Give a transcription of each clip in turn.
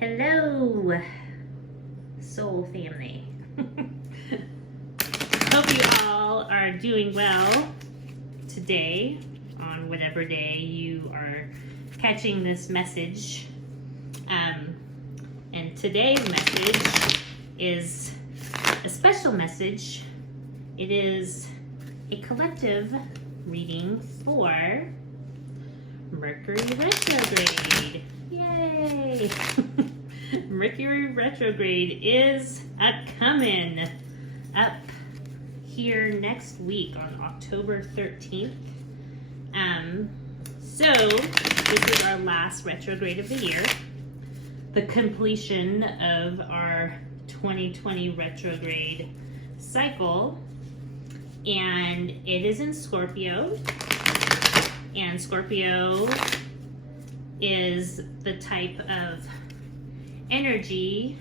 Hello, soul family. Hope you all are doing well today on whatever day you are catching this message. And today's message is a special message. It is a collective reading for Mercury Retrograde. Yay! Mercury Retrograde is a-coming up here next week on October 13th. So this is our last retrograde of the year, the completion of our 2020 retrograde cycle, and it is in Scorpio, and Scorpio is the type of energy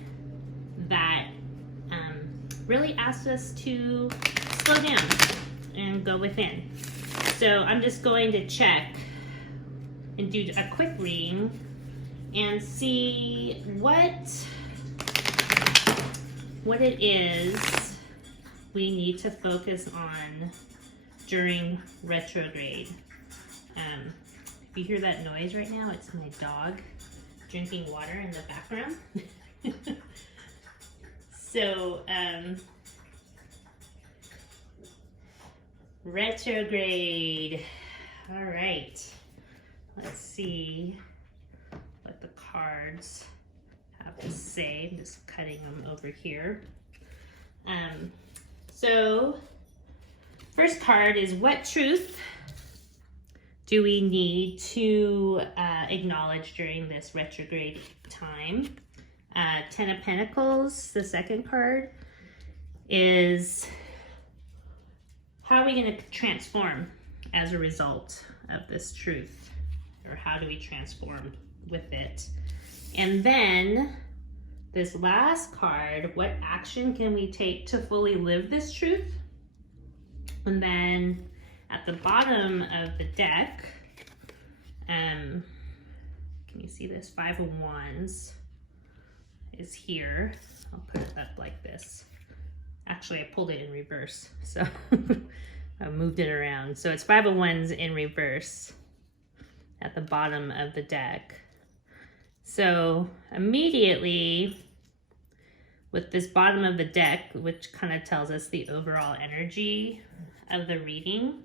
that really asks us to slow down and go within. So I'm just going to check and do a quick reading and see what it is we need to focus on during retrograde. If you hear that noise right now, it's my dog drinking water in the background. So, retrograde. All right. Let's see what the cards have to say. I'm just cutting them over here. So, first card is what truth do we need to acknowledge during this retrograde time? 10 of Pentacles, the second card, is how are we going to transform as a result of this truth? Or how do we transform with it? And then this last card, what action can we take to fully live this truth? And then at the bottom of the deck, can you see this? 5 of Wands is here. I'll put it up like this. Actually, I pulled it in reverse, so I moved it around. So it's 5 of Wands in reverse at the bottom of the deck. So immediately with this bottom of the deck, which kind of tells us the overall energy of the reading,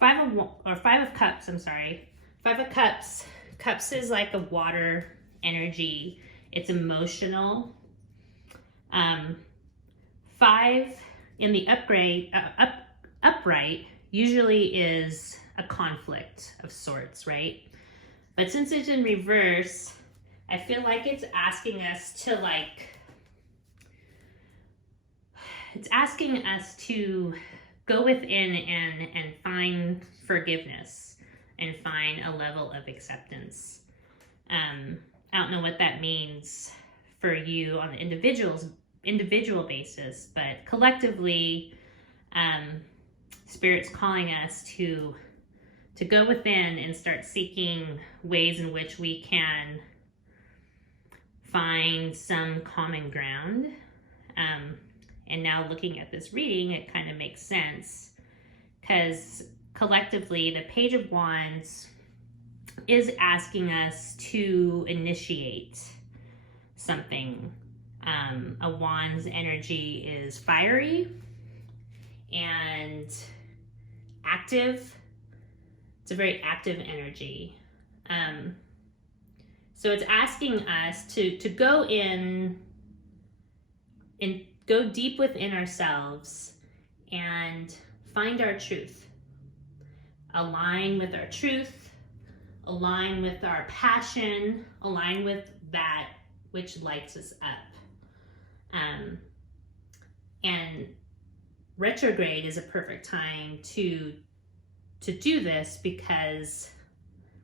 5 of Cups, I'm sorry. 5 of Cups. Cups is like a water energy. It's emotional. 5 in the upright usually is a conflict of sorts, right? But since it's in reverse, I feel like it's asking us to go within and find forgiveness and find a level of acceptance. I don't know what that means for you on the individual basis, but collectively, Spirit's calling us to go within and start seeking ways in which we can find some common ground. And now looking at this reading, it kind of makes sense because collectively the Page of Wands is asking us to initiate something. A Wand's energy is fiery and active. It's a very active energy. So it's asking us to go in and go deep within ourselves and find our truth. Align with our truth, align with our passion, align with that which lights us up. And retrograde is a perfect time to do this because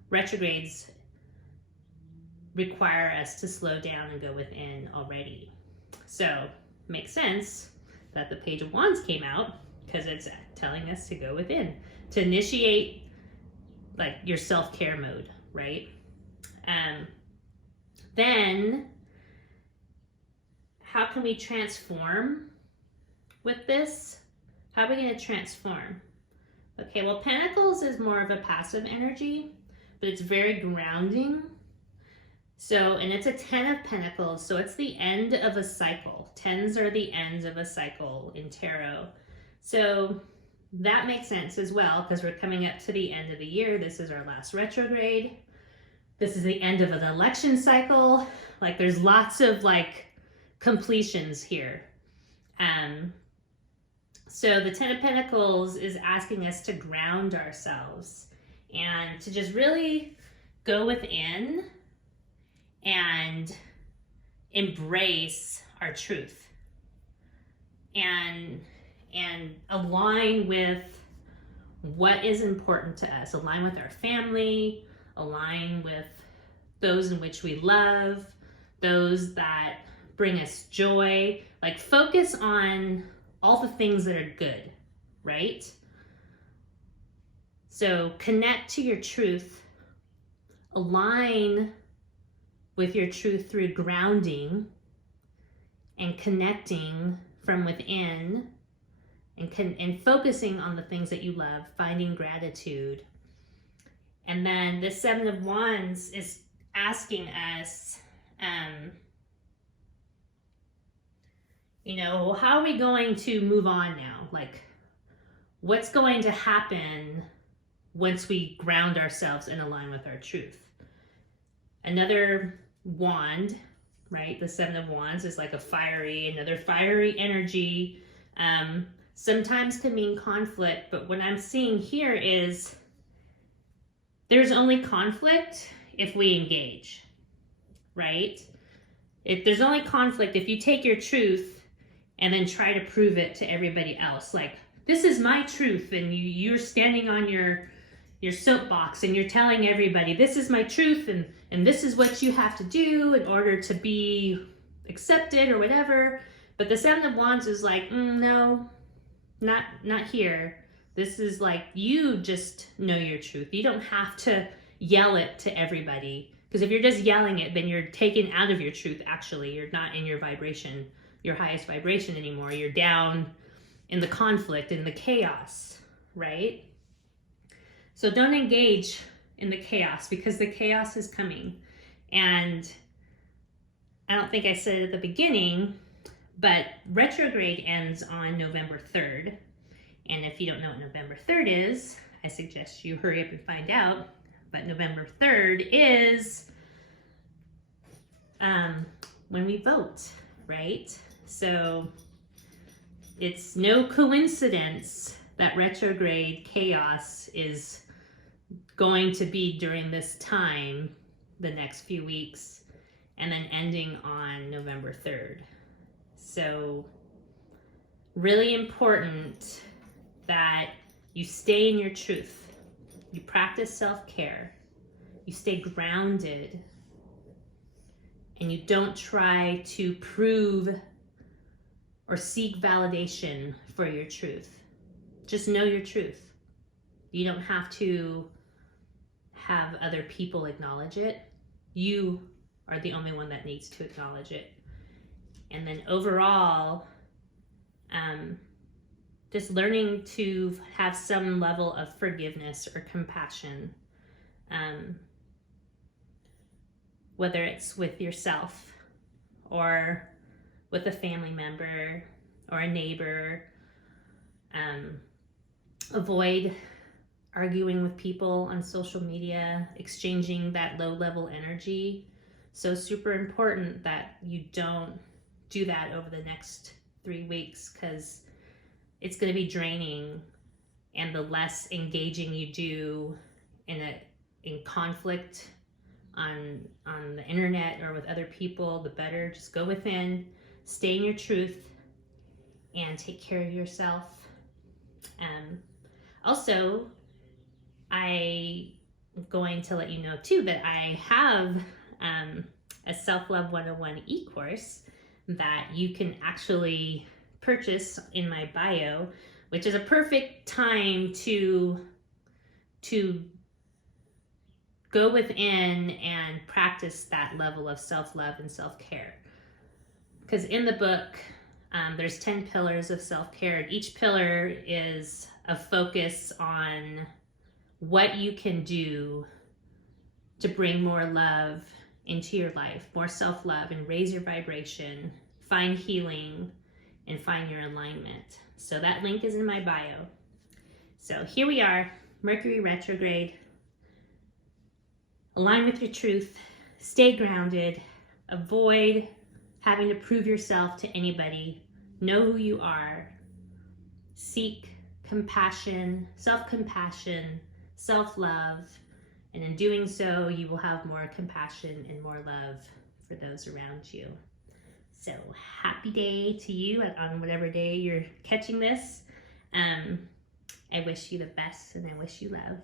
retrogrades require us to slow down and go within already. So makes sense that the Page of Wands came out because it's telling us to go within, to initiate like your self-care mode, right? Then, how can we transform with this? How are we going to transform? Okay, well, Pentacles is more of a passive energy, but it's very grounding. So, and it's a 10 of Pentacles, so it's the end of a cycle. 10s are the ends of a cycle in tarot. So that makes sense as well, because we're coming up to the end of the year. This is our last retrograde. This is the end of an election cycle. Like, there's lots of like completions here. So the 10 of Pentacles is asking us to ground ourselves and to just really go within and embrace our truth and align with what is important to us, align with our family, align with those in which we love, those that bring us joy. Like, focus on all the things that are good, right? So connect to your truth, align with your truth through grounding and connecting from within, and focusing on the things that you love, finding gratitude. And then the 7 of Wands is asking us, you know, how are we going to move on now? Like, what's going to happen once we ground ourselves and align with our truth? Another wand, right? The 7 of Wands is like another fiery energy. Sometimes can mean conflict, but what I'm seeing here is there's only conflict if we engage, right? If there's only conflict if you take your truth and then try to prove it to everybody else. Like, this is my truth, and you're standing on your soapbox and you're telling everybody, this is my truth, and this is what you have to do in order to be accepted or whatever. But the 7 of Wands is like, no, not here. This is like, you just know your truth. You don't have to yell it to everybody, because if you're just yelling it, then you're taken out of your truth. Actually, you're not in your vibration, your highest vibration anymore. You're down in the conflict, in the chaos, right? So don't engage in the chaos, because the chaos is coming. And I don't think I said it at the beginning, but retrograde ends on November 3rd. And if you don't know what November 3rd is, I suggest you hurry up and find out. But November 3rd is when we vote, right? So it's no coincidence that retrograde chaos is going to be during this time, the next few weeks, and then ending on November 3rd. So really important that you stay in your truth, you practice self-care, you stay grounded, and you don't try to prove or seek validation for your truth. Just know your truth. You don't have to have other people acknowledge it. You are the only one that needs to acknowledge it. And then overall, just learning to have some level of forgiveness or compassion, whether it's with yourself or with a family member or a neighbor. Avoid arguing with people on social media, exchanging that low-level energy. So super important that you don't do that over the next 3 weeks, because it's going to be draining, and the less engaging you do in conflict on the internet or with other people, the better. Just go within, stay in your truth, and take care of yourself. Also, I'm going to let you know too that I have a Self-Love 101 e-course that you can actually purchase in my bio, which is a perfect time to go within and practice that level of self-love and self-care. Because in the book, there's 10 pillars of self-care. Each pillar is a focus on what you can do to bring more love into your life, more self-love, and raise your vibration, find healing, and find your alignment. So that link is in my bio. So here we are, Mercury retrograde. Align with your truth, stay grounded, avoid having to prove yourself to anybody, know who you are, seek compassion, self-compassion, self-love, and in doing so, you will have more compassion and more love for those around you. So happy day to you on whatever day you're catching this. I wish you the best and I wish you love.